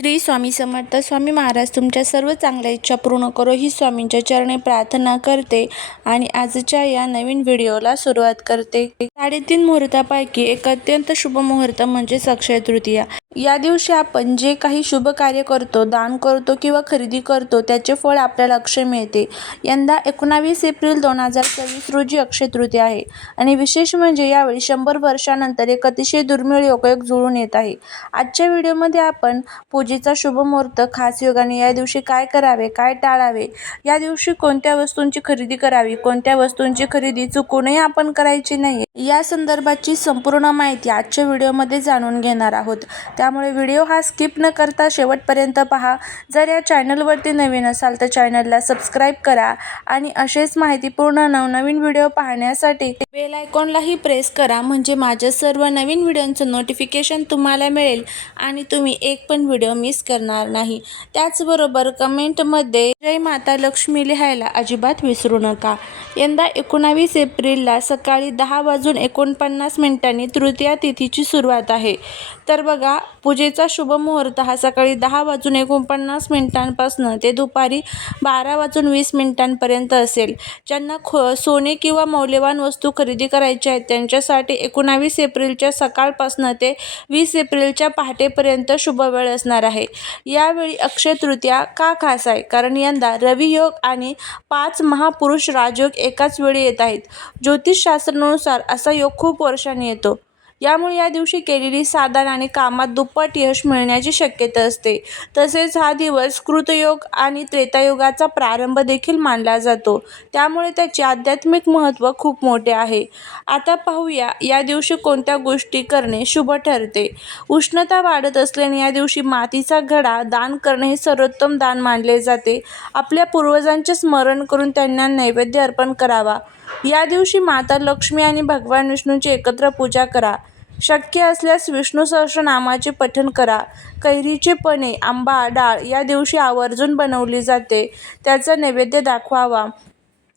श्री स्वामी समर्थ. स्वामी महाराज तुमच्या सर्व चांगल्या इच्छा पूर्ण करो ही स्वामींच्या चरणी प्रार्थना करते आणि आजच्या या नवीन व्हिडिओला सुरुवात करते. 3:30 मुहूर्तापैकी एक अत्यंत शुभ मुहूर्त म्हणजे अक्षय तृतीया. या दिवशी आपण जे काही शुभ कार्य करतो, दान करतो किंवा खरेदी करतो त्याचे फळ आपल्याला अक्षय मिळते. यंदा 19 एप्रिल 2024 रोजी अक्षय तृतीया आहे आणि विशेष म्हणजे यावेळी 100 वर्षांनंतर एक अतिशय दुर्मिळ योगायोग जुळून येत आहे. आजच्या व्हिडिओमध्ये आपण पूजेचा शुभ मुहूर्त, खास योगाने या दिवशी काय करावे, काय टाळावे, या दिवशी कोणत्या वस्तूंची खरेदी करावी, कोणत्या वस्तूंची खरेदी चुकूनही आपण करायची नाही, या संदर्भाची संपूर्ण माहिती आजच्या व्हिडिओमध्ये जाणून घेणार आहोत. त्यामुळे व्हिडिओ हा स्किप न करता शेवटपर्यंत पहा. जर या चॅनलवरती नवीन असाल तर चॅनलला सबस्क्राईब करा आणि असेच माहितीपूर्ण नवनवीन व्हिडिओ पाहण्यासाठी बेल आयकॉनलाही प्रेस करा, म्हणजे माझ्या सर्व नवीन व्हिडिओंचं नोटिफिकेशन तुम्हाला मिळेल आणि तुम्ही एक पण व्हिडिओ मिस करणार नाही. त्याचबरोबर कमेंटमध्ये जय माता लक्ष्मी लिहायला अजिबात विसरू नका. यंदा 19 एप्रिलला सकाळी 10:49 तृतीया तिथीची सुरुवात आहे. तर बघा, पूजेचा शुभ मुहूर्त हा सकाळी 10:49 पासून ते दुपारी 12:20 पर्यंत असेल. ज्यांना सोने किंवा मौल्यवान वस्तू खरेदी करायच्या आहेत त्यांच्यासाठी 19 एप्रिलच्या सकाळपासून ते 20 एप्रिलच्या पहाटेपर्यंत शुभ वेळ असणार आहे. यावेळी अक्षय तृतीया का खास आहे? कारण यंदा रवी योग आणि 5 महापुरुष राजयोग एकाच वेळी येत आहेत. ज्योतिषशास्त्रानुसार असा योग खूप वर्षांनी येतो. यामुळे या दिवशी केलेली साधना आणि कामात दुप्पट यश मिळण्याची शक्यता असते. तसेच हा दिवस कृतयोग आणि त्रेतायुगाचा प्रारंभ देखील मानला जातो. त्यामुळे त्याचे आध्यात्मिक महत्त्व खूप मोठे आहे. आता पाहूया या दिवशी कोणत्या गोष्टी करणे शुभ ठरते. उष्णता वाढत असल्याने या दिवशी मातीचा घडा दान करणे हे सर्वोत्तम दान मानले जाते. आपल्या पूर्वजांचे स्मरण करून त्यांना नैवेद्य अर्पण करावा. या दिवशी माता लक्ष्मी आणि भगवान विष्णूंची एकत्र पूजा करा. शक्य असल्यास विष्णू सहस्रनामाचे पठण करा. कैरीचे पने, आंबा, डाळ या दिवशी आवर्जून बनवली जाते, त्याचा नैवेद्य दाखवावा.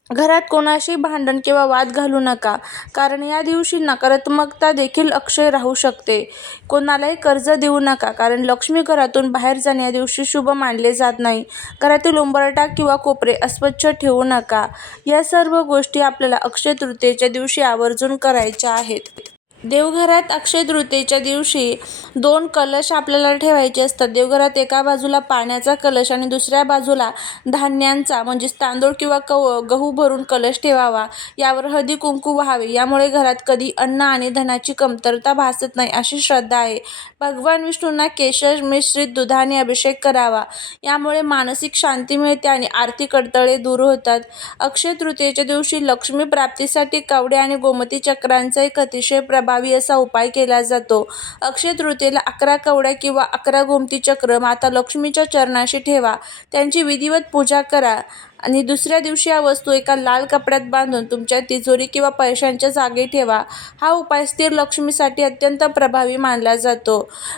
घरात कोणाशी भांडण किंवा वाद घालू नका, कारण या दिवशी नकारात्मकता देखील अक्षय राहू शकते. कोणालाही कर्ज देऊ नका, कारण लक्ष्मी घरातून बाहेर जाणे या दिवशी शुभ मानले जात नाही. घरातील उंबरठा किंवा कोपरे अस्वच्छ ठेवू नका. या सर्व गोष्टी आपल्याला अक्षय तृतीयेच्या दिवशी आवर्जून करायच्या आहेत. देवघरात अक्षय तृतीयेच्या दिवशी 2 कलश आपल्याला ठेवायचे असतात. देवघरात एका बाजूला पाण्याचा कलश आणि दुसऱ्या बाजूला धान्यांचा म्हणजेच तांदूळ किंवा गहू भरून कलश ठेवावा. यावर हळदी कुंकू व्हावे. यामुळे घरात कधी अन्न आणि धनाची कमतरता भासत नाही, अशी श्रद्धा आहे. भगवान विष्णूंना केशर मिश्रित दुधाने अभिषेक करावा. यामुळे मानसिक शांती मिळते आणि आर्थिक अडथळे दूर होतात. अक्षय तृतीयेच्या दिवशी लक्ष्मी प्राप्तीसाठी कावडे आणि गोमती चक्रांचा एक अतिशय प्रभावी असा उपाय केला जातो. अक्षय तृतीयेला 11 कवड्या किंवा 11 गोमती चक्र माता लक्ष्मीच्या चरणाशी ठेवा. त्यांची विधिवत पूजा करा आणि दुसऱ्या दिवशी या वस्तू एका लाल कपड्यात बांधून तुमच्या तिजोरी किंवा पैशांच्या जागी ठेवा. हा उपाय स्थिर लक्ष्मीसाठी अत्यंत प्रभावी मानला जातो.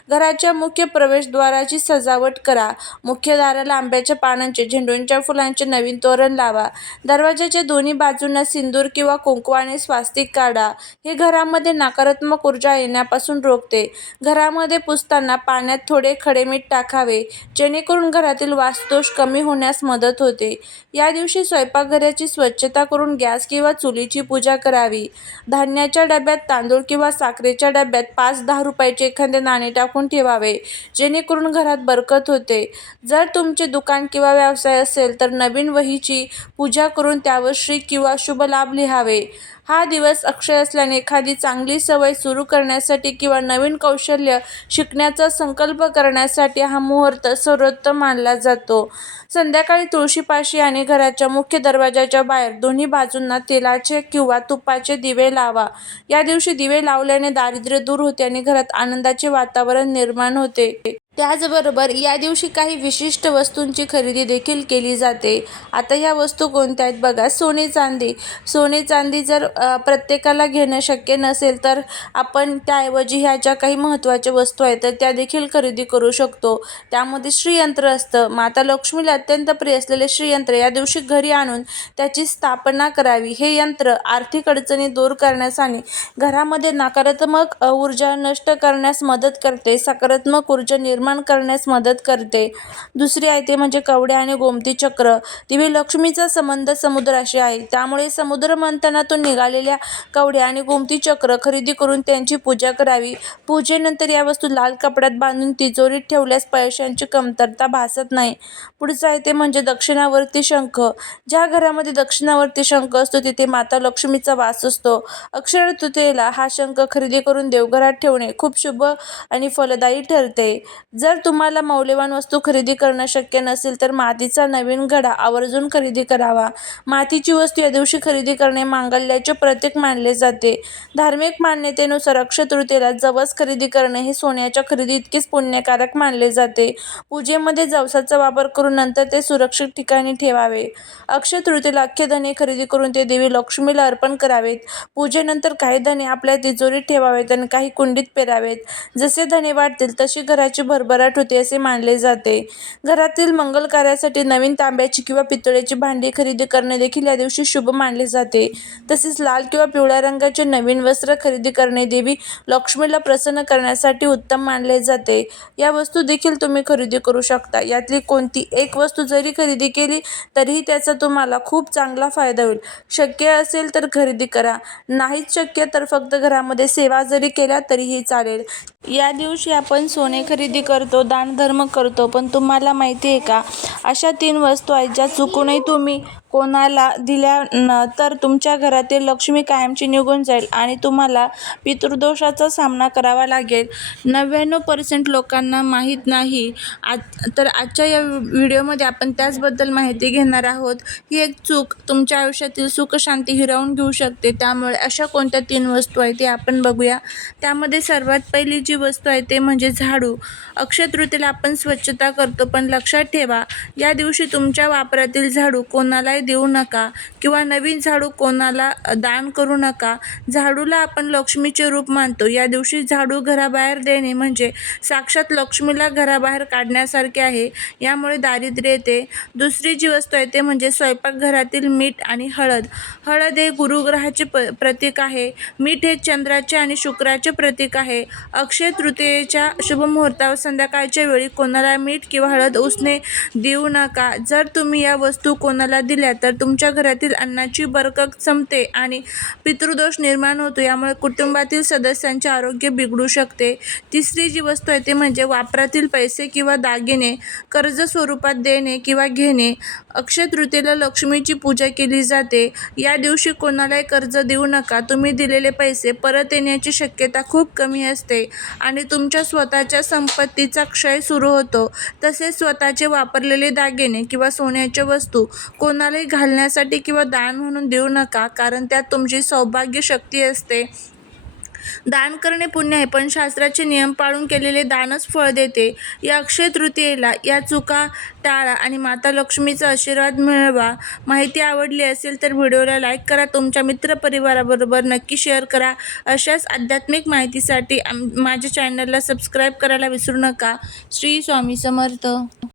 घराच्या मुख्य प्रवेशद्वाराची सजावट करा. मुख्य दाराला आंब्याच्या पानांचे, झेंडूच्या फुलांचे नवीन तोरण लावा. दरवाजाच्या दोन्ही बाजूंना सिंदूर किंवा कुंकवाने स्वास्तिक काढा. हे घरामध्ये नकारात्मक ऊर्जा येण्यापासून रोखते. घरामध्ये पुसताना पाण्यात थोडे खडे मीठ टाकावे, जेणेकरून घरातील वास्तुदोष कमी होण्यास मदत होते. या दिवशी स्वयंपाकघराची स्वच्छता करून गॅस किंवा चुलीची पूजा करावी. धान्याच्या डब्यात तांदूळ किंवा साखरेच्या डब्यात 5-10 रुपयाचे एखादे नाणे टाकून ठेवावे, जेणेकरून घरात बरकत होते. जर तुमचे दुकान किंवा व्यवसाय असेल तर नवीन वहीची पूजा करून त्यावर श्री किंवा शुभ लाभ लिहावे. हा दिवस अक्षय असल्याने एखादी चांगली सवय सुरू करण्यासाठी किंवा नवीन कौशल्य शिकण्याचा संकल्प करण्यासाठी हा मुहूर्त सर्वोत्तम मानला जातो. संध्याकाळी तुळशीपाशी आणि घराच्या मुख्य दरवाजाच्या बाहेर दोन्ही बाजूंना तेलाचे किंवा तुपाचे दिवे लावा. या दिवशी दिवे लावल्याने दारिद्र्य दूर होते आणि घरात आनंदाचे वातावरण निर्माण होते. त्याचबरोबर या दिवशी काही विशिष्ट वस्तूंची खरेदी देखील केली जाते. आता या वस्तू कोणत्या आहेत बघा. सोने चांदी जर प्रत्येकाला घेणं शक्य नसेल तर आपण त्याऐवजी ह्या ज्या काही महत्त्वाच्या वस्तू आहेत तर त्या देखील खरेदी करू शकतो. त्यामध्ये श्रीयंत्र असतं. माता लक्ष्मीला अत्यंत प्रिय असलेले श्रीयंत्र या दिवशी घरी आणून त्याची स्थापना करावी. हे यंत्र आर्थिक अडचणी दूर करण्यास आणि घरामध्ये नकारात्मक ऊर्जा नष्ट करण्यास मदत करते. सकारात्मक ऊर्जा निर्माण निर्माण करण्यास मदत करते. दुसरी आहे ते म्हणजे कवड्या आणि गोमती चक्र. देवी लक्ष्मीचा संबंध समुद्राशी आहे, त्यामुळे समुद्र मंथनातून निघालेल्या कवड्या आणि गोमती चक्र खरेदी करून त्यांची पूजा करावी. पूजेनंतर या वस्तू लाल कपड्यात बांधून तिजोरीत ठेवल्यास पैशांची कमतरता भासत नाही. पुढचं आहे ते म्हणजे दक्षिणावर्ती शंख. ज्या घरामध्ये दक्षिणावर्ती शंख असतो तिथे माता लक्ष्मीचा वास असतो. अक्षय तृतीयेला हा शंख खरेदी करून देवघरात ठेवणे खूप शुभ आणि फलदायी ठरते. जर तुम्हाला मौल्यवान वस्तू खरेदी करणं शक्य नसेल तर मातीचा नवीन घडा आवर्जून खरेदी करावा. मातीची वस्तू या दिवशी खरेदी करणे मांगल्याचे प्रतीक मानले जाते. धार्मिक मान्यतेनुसार अक्षय तृतीयेला जवस खरेदी करणे हे सोन्याच्या खरेदी इतकेच पुण्यकारक मानले जाते. पूजेमध्ये जवसाचा वापर करून नंतर ते सुरक्षित ठिकाणी ठेवावे. अक्षय तृतीयेला अख्खे धान्य खरेदी करून ते देवी लक्ष्मीला अर्पण करावेत. पूजेनंतर काही धान्य आपल्या तिजोरीत ठेवावेत आणि काही कुंडीत पेरावेत. जसे धान्य वाढतील तशी घराची भरभराट होते असे मानले जाते. घरातील मंगल कार्यासाठी नवीन तांब्याची किंवा पितळेची भांडी खरेदी करणे देखील या दिवशी शुभ मानले जाते. तसेच लाल किंवा पिवळ्या रंगाचे नवीन वस्त्र खरेदी करणे देवी लक्ष्मीला प्रसन्न करण्यासाठी उत्तम मानले जाते. या वस्तू देखील तुम्ही खरेदी करू शकता. यातली कोणती एक वस्तू जरी खरेदी केली तरीही त्याचा तुम्हाला खूप चांगला फायदा होईल. शक्य असेल तर खरेदी करा, नाहीच शक्य तर फक्त घरामध्ये सेवा जरी केल्या तरीही चालेल. या दिवशी आपण सोने खरेदी करतो, दानधर्म करतो, पण तुम्हाला माहिती आहे का, अशा 3 वस्तू आहेत ज्या चुकूनही तुम्ही कोणाला दिल्या तर तुमच्या घरातील लक्ष्मी कायमची निघून जाईल आणि तुम्हाला पितृदोषाचा सामना करावा लागेल. 99% लोकांना माहीत नाही. तर आजच्या या व्हिडिओमध्ये आपण त्याचबद्दल माहिती घेणार आहोत. ही एक चूक तुमच्या आयुष्यातील सुख शांती हिरावून घेऊ शकते. त्यामुळे अशा कोणत्या 3 वस्तू आहेत ते आपण बघूया. त्यामध्ये सर्वात पहिली जी वस्तू आहे ते म्हणजे झाडू. अक्षय तृतीयेला आपण स्वच्छता करतो, पण लक्षात ठेवा, या दिवशी तुमच्या वापरातील झाडू कोणालाही देऊ नका किंवा नवीन झाडू कोणाला दान करू नका. झाडूला आपण लक्ष्मीचे रूप मानतो. या दिवशी झाडू घराबाहेर देणे म्हणजे साक्षात लक्ष्मीला घराबाहेर काढण्यासारखे आहे. यामुळे दारिद्र्य येते. दुसरी जी वस्तू आहे ते म्हणजे स्वयंपाकघरातील मीठ आणि हळद. हळद हे गुरुग्रहाचे प्रतीक आहे. मीठ हे चंद्राचे आणि शुक्राचे प्रतीक आहे. अक्षय तृतीयेच्या शुभ मुहूर्तावर संध्याकाळच्या वेळी कोणाला मीठ किंवा हळद उसने देऊ नका. जर तुम्ही या वस्तू कोणाला दिल्या तर तुमच्या घरातील अन्नाची बरकत संपते आणि पितृदोष निर्माण होतो. यामुळे कुटुंबातील सदस्यांचे आरोग्य बिघडू शकते. तिसरी जी वस्तू आहे ते म्हणजे वापरातील पैसे किंवा दागिने कर्ज स्वरूपात देणे किंवा घेणे. अक्षय तृतीयेला लक्ष्मीची पूजा केली जाते. या दिवशी कोणालाही कर्ज देऊ नका. तुम्ही दिलेले पैसे परत येण्याची शक्यता खूप कमी असते आणि तुमच्या स्वतःच्या संपत्तीचा क्षय सुरू होतो. तसेच स्वतःचे वापरलेले दागिने किंवा सोन्याच्या वस्तू कोणालाही घालण्यासाठी किंवा दान म्हणून देऊ नका, कारण त्यात तुमची सौभाग्य शक्ती असते. दान करणे पुण्य आहे, पण शास्त्राचे नियम पाळून केलेले दानच फळ देते. या अक्षय तृतीयेला या चुका टाळा आणि माता लक्ष्मीचा आशीर्वाद मिळवा. माहिती आवडली असेल तर व्हिडिओला लाईक करा, तुमच्या मित्रपरिवाराबरोबर नक्की शेअर करा. अशाच आध्यात्मिक माहितीसाठी माझ्या चॅनलला सबस्क्राईब करायला विसरू नका. श्री स्वामी समर्थ.